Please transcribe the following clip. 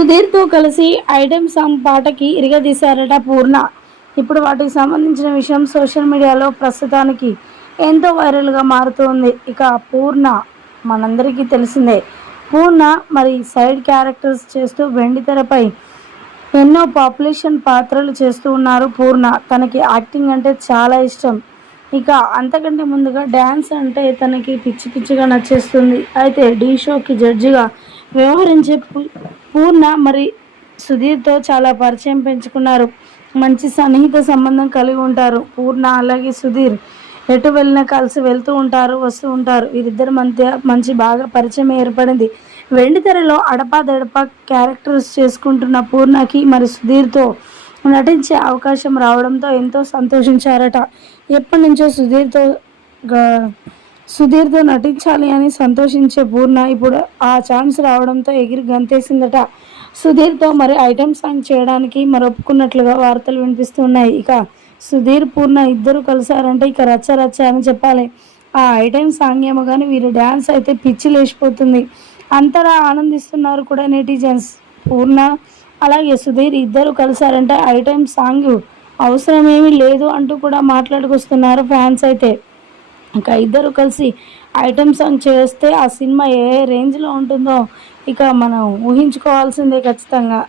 సుధీర్తో కలిసి item song పాటకి ఇరగదీశారట పూర్ణ. ఇప్పుడు వాటికి సంబంధించిన విషయం సోషల్ మీడియాలో ప్రస్తుతానికి ఎంతో వైరల్గా మారుతుంది. ఇక పూర్ణ మనందరికీ తెలిసిందే. పూర్ణ మరి సైడ్ క్యారెక్టర్స్ చేస్తూ వెండితెరపై ఎన్నో పాపులేషన్ పాత్రలు చేస్తూ ఉన్నారు పూర్ణ. తనకి యాక్టింగ్ అంటే చాలా ఇష్టం. ఇక అంతకంటే ముందుగా డ్యాన్స్ అంటే తనకి పిచ్చి పిచ్చిగా నచ్చేస్తుంది. అయితే డీ షోకి జడ్జిగా వ్యవహరించే పూర్ణ మరి సుధీర్తో చాలా పరిచయం పెంచుకున్నారు. మంచి సన్నిహిత సంబంధం కలిగి ఉంటారు. పూర్ణ అలాగే సుధీర్ ఎటు వెళ్ళినా కలిసి వెళ్తూ ఉంటారు వస్తూ ఉంటారు. వీరిద్దరి మధ్య మంచి బాగా పరిచయం ఏర్పడింది. వెండి తెరలో అడపాదడపా క్యారెక్టర్స్ చేసుకుంటున్న పూర్ణకి మరి సుధీర్తో నటించే అవకాశం రావడంతో ఎంతో సంతోషించారట. ఎప్పటి నుంచో సుధీర్తో గా- సుధీర్తో నటించాలి అని సంతోషించే పూర్ణ ఇప్పుడు ఆ ఛాన్స్ రావడంతో ఎగిరి గంతేసిందట. సుధీర్తో మరి ఐటమ్ సాంగ్ చేయడానికి మరి ఒప్పుకున్నట్లుగా వార్తలు వినిపిస్తున్నాయి. ఇక సుధీర్ పూర్ణ ఇద్దరు కలిసారంటే ఇక రచ్చ రచ్చ అని చెప్పాలి. ఆ ఐటమ్ సాంగ్ ఏమో కానీ వీరి డ్యాన్స్ అయితే పిచ్చి లేచిపోతుంది. అంతలా ఆనందిస్తున్నారు కూడా నెటిజన్స్. పూర్ణ అలాగే సుధీర్ ఇద్దరు కలిసారంటే ఐటమ్ సాంగ్ అవసరమేమీ లేదు అంటూ కూడా మాట్లాడుకొస్తున్నారు ఫ్యాన్స్ అయితే. ఇంకా ఇద్దరు కలిసి ఐటమ్ సాంగ్ చేస్తే ఆ సినిమా ఏ రేంజ్లో ఉంటుందో ఇక మనం ఊహించుకోవాల్సిందే ఖచ్చితంగా.